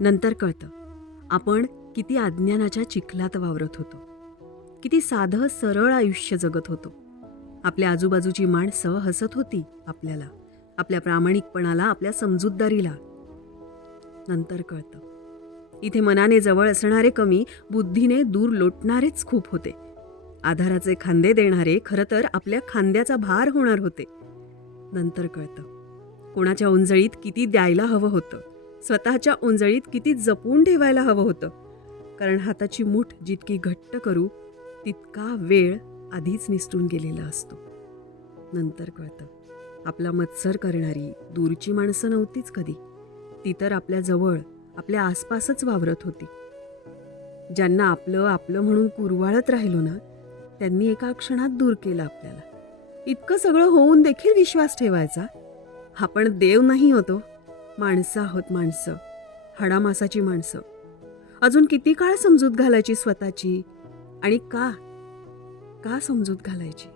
नंतर कळतं आपण किती अज्ञानाच्या चिखलात वावरत होतो, किती साधं सरळ आयुष्य जगत होतो. आपल्या आजूबाजूची माणसं हसत होती आपल्याला, आपल्या प्रामाणिकपणाला, आपल्या समजूतदारीला. नंतर कळतं इथे मनाने जवळ असणारे कमी, बुद्धीने दूर लोटणारेच खूप होते. आधाराचे खांदे देणारे खरं तर आपल्या खांद्याचा भार होणार होते. नंतर कळतं कोणाच्या ओंजळीत किती द्यायला हवं होतं, स्वतःच्या ओंजळीत किती जपून ठेवायला हवं होतं. कारण हाताची मूठ जितकी घट्ट करू तितका वेळ आधीच निसटून गेलेला असतो. नंतर कळतं आपला मत्सर करणारी दूरची माणसं नव्हतीच कधी, ती तर आपल्या जवळ, आपल्या आसपासच वावरत होती. ज्यांना आपलं आपलं म्हणून कुरवाळत राहिलो ना, त्यांनी एका क्षणात दूर केलं आपल्याला. इतकं सगळं होऊन देखील विश्वास ठेवायचा. आपण देव नाही होतो, माणसं आहोत, माणसं, हाडामासाची माणसं. अजून किती काळ समजूत घालायची स्वतःची, आणि का का समजूत घालायची?